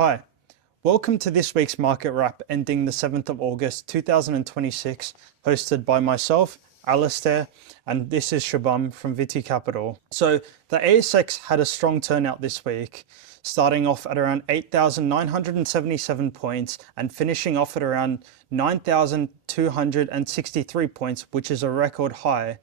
Hi, welcome to this week's market wrap ending the 7th of August 2026, hosted by myself, Alistair, and this is Shubham from Vitti Capital. So the ASX had a strong turnout this week, starting off at around 8,977 points and finishing off at around 9,263 points, which is a record high,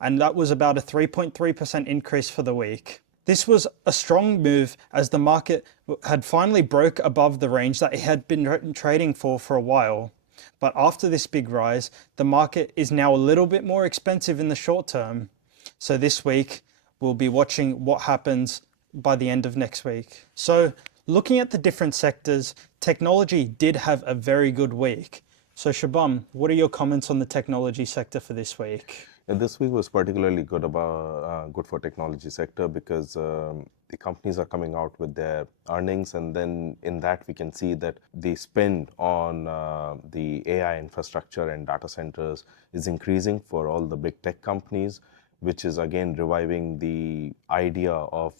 and that was about a 3.3% increase for the week. This was a strong move as the market had finally broke above the range that it had been trading for a while. But after this big rise, the market is now a little bit more expensive in the short term. So this week, we'll be watching what happens by the end of next week. So looking at the different sectors, technology did have a very good week. So Shubham, what are your comments on the technology sector for this week? This week was particularly good for technology sector because the companies are coming out with their earnings, and then in that we can see that the spend on the AI infrastructure and data centers is increasing for all the big tech companies, which is again reviving the idea of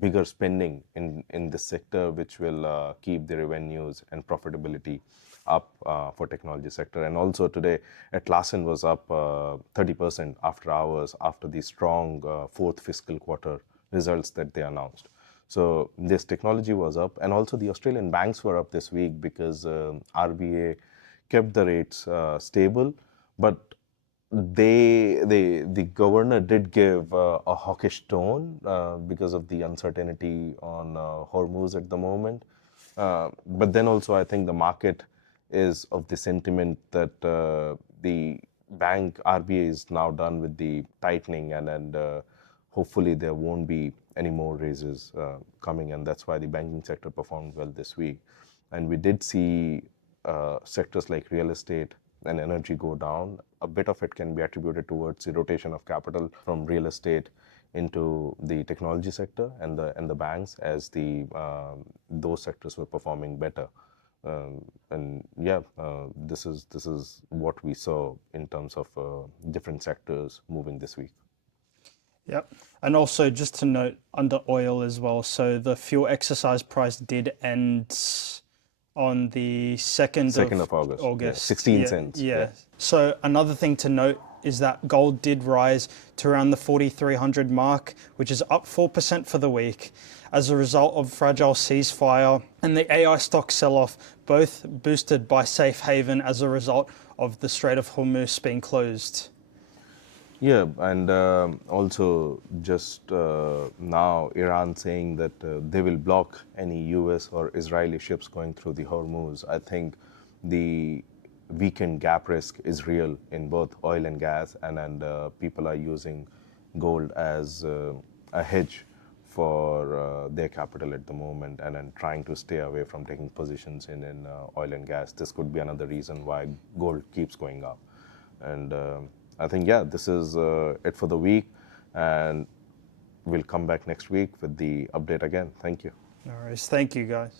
bigger spending in this sector, which will keep the revenues and profitability up for technology sector. And also today Atlassian was up 30% after hours after the strong fourth fiscal quarter results that they announced. So this technology was up, and also the Australian banks were up this week because RBA kept the rates stable, but the governor did give a hawkish tone because of the uncertainty on Hormuz at the moment. But then also I think the market is of the sentiment that the bank RBA is now done with the tightening, and hopefully there won't be any more raises coming, and that's why the banking sector performed well this week. And we did see sectors like real estate and energy go down. A bit of it can be attributed towards the rotation of capital from real estate into the technology sector and the banks, as those sectors were performing better. This is what we saw in terms of different sectors moving this week. Yep. And also just to note under oil as well, so the fuel exercise price did end on the 2nd of August. Yeah, 16 cents. Yeah. So another thing to note is that gold did rise to around the 4,300 mark, which is up 4% for the week as a result of fragile ceasefire and the AI stock sell-off, both boosted by safe haven as a result of the Strait of Hormuz being closed. Yeah, and also just now Iran saying that they will block any US or Israeli ships going through the Hormuz. I think the weekend gap risk is real in both oil and gas, and people are using gold as a hedge for their capital at the moment, and trying to stay away from taking positions in oil and gas. This could be another reason why gold keeps going up. And I think, this is it for the week, and we'll come back next week with the update again. Thank you. All right. Thank you, guys.